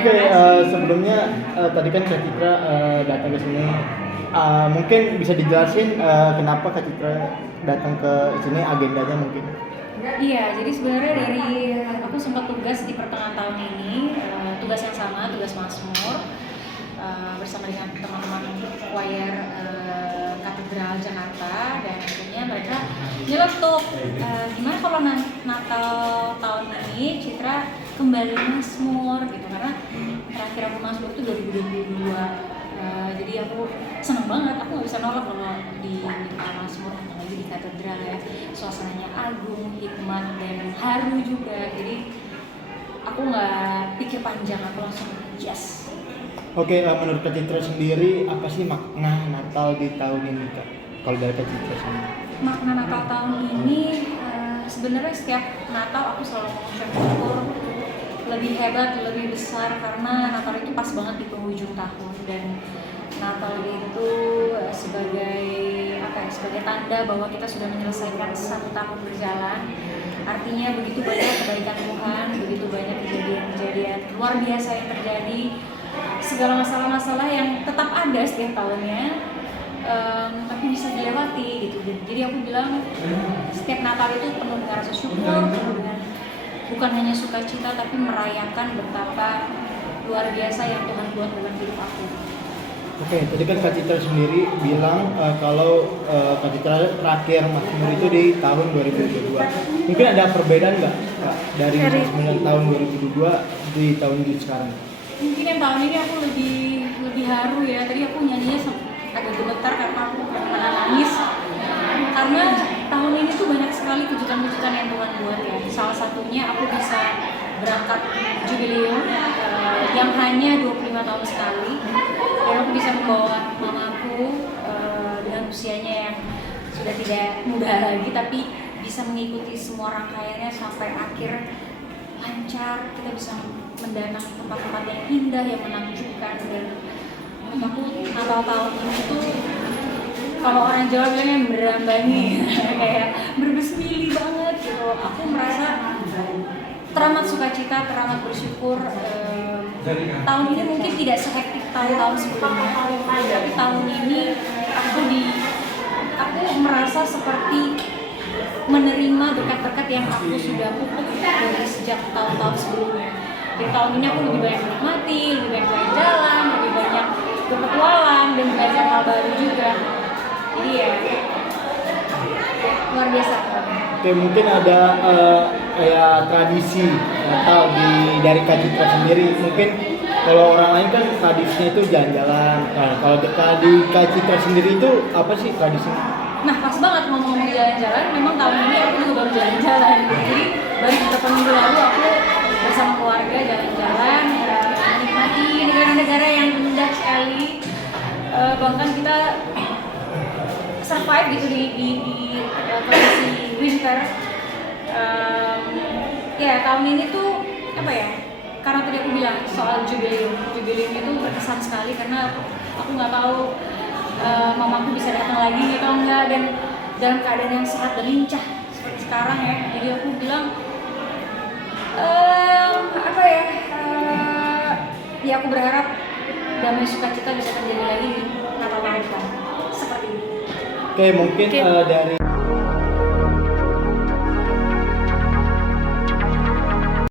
Oke, Terima kasih. sebelumnya tadi kan Kak Citra datang ke sini. Mungkin bisa dijelasin kenapa Kak Citra datang ke sini, agendanya mungkin. Iya, jadi sebenarnya dari aku sempat tugas di pertengahan tahun ini, tugas yang sama, tugas Mazmur, bersama dengan teman-teman choir Katedral Jakarta, dan akhirnya mereka nyeletuk, gimana kalau Natal tahun ini Citra kembali Mazmur gitu, karena terakhir aku Mazmur itu 2022. Jadi aku seneng banget, aku nggak bisa nolak kalau di Mazmur, apalagi di katedral ya, suasananya agung, hikmat, dan haru juga. Jadi aku nggak pikir panjang, aku langsung yes. Oke, menurut Kak Citra sendiri apa sih makna Natal di tahun ini Kak? Kalau dari Kak Citra sendiri. Makna Natal tahun ini sebenarnya setiap Natal aku selalu mengucap syukur lebih hebat, lebih besar, karena Natal itu pas banget di penghujung tahun, dan Natal itu sebagai sebagai tanda bahwa kita sudah menyelesaikan satu tahun berjalan. Artinya begitu banyak kebaikan Tuhan, begitu banyak kejadian-kejadian luar biasa yang terjadi, segala masalah-masalah yang tetap ada setiap tahunnya, tapi bisa dilewati gitu. Jadi aku bilang setiap Natal itu penuh dengan rasa syukur, penuh dengan bukan hanya sukacita, tapi merayakan betapa luar biasa yang Tuhan buat dalam hidup aku. Oke, tadi kan Kak Citra sendiri bilang kalau Kak Citra terakhir Mazmur itu di tahun 2022. Mungkin ada perbedaan nggak Kak dari Mazmur tahun 2022 di tahun ini sekarang? Mungkin yang tahun ini aku lebih haru ya. Tadi aku nyanyinya agak gemetar karena aku pernah nangis. Karena tahun ini tuh banyak sekali kejutan-kejutan yang Tuhan buat ya. Salah satunya aku bisa berangkat jubileum yang hanya 25 tahun sekali. Dan aku bisa membawa mamaku dengan usianya yang sudah tidak muda lagi, tapi bisa mengikuti semua rangkaiannya sampai akhir lancar. Kita bisa mendatangi tempat-tempat yang indah, yang menakjubkan, dan aku Natal tahun ini tuh kalau orang Jawa bilangnya berambangi kayak berbesmili banget gitu. Aku merasa teramat sukacita, teramat bersyukur. Tahun ini mungkin tidak sehektik tahun-tahun sebelumnya, tapi tahun ini aku merasa seperti menerima berkat-berkat yang aku sudah pupuk dari sejak tahun-tahun sebelumnya. Di tahun ini aku lebih banyak menikmati, lebih banyak jalan, lebih banyak berpetualang, dan belajar hal baru juga. Jadi ya luar biasa. Oke, mungkin ada kayak tradisi Natal dari Kak Citra sendiri. Mungkin kalau orang lain kan tradisinya itu jalan-jalan. Nah, kalau di Kak Citra sendiri itu apa sih tradisinya? Nah, pas banget ngomong jalan-jalan, memang tahun ini aku juga baru jalan-jalan. Jadi baru beberapa minggu lalu aku bersama keluarga jalan-jalan, menikmati negara-negara yang indah sekali. Bahkan kita survive gitu di kondisi winter. Ya tahun ini tuh apa ya? Karena tadi aku bilang soal jubileum itu berkesan sekali, karena aku nggak tahu mamaku bisa datang lagi atau enggak, dan dalam keadaan yang sehat dan lincah seperti sekarang ya. Jadi aku bilang ya aku berharap damai sukacita bisa terjadi lagi di Natal tahun depan seperti ini. Oke, mungkin dari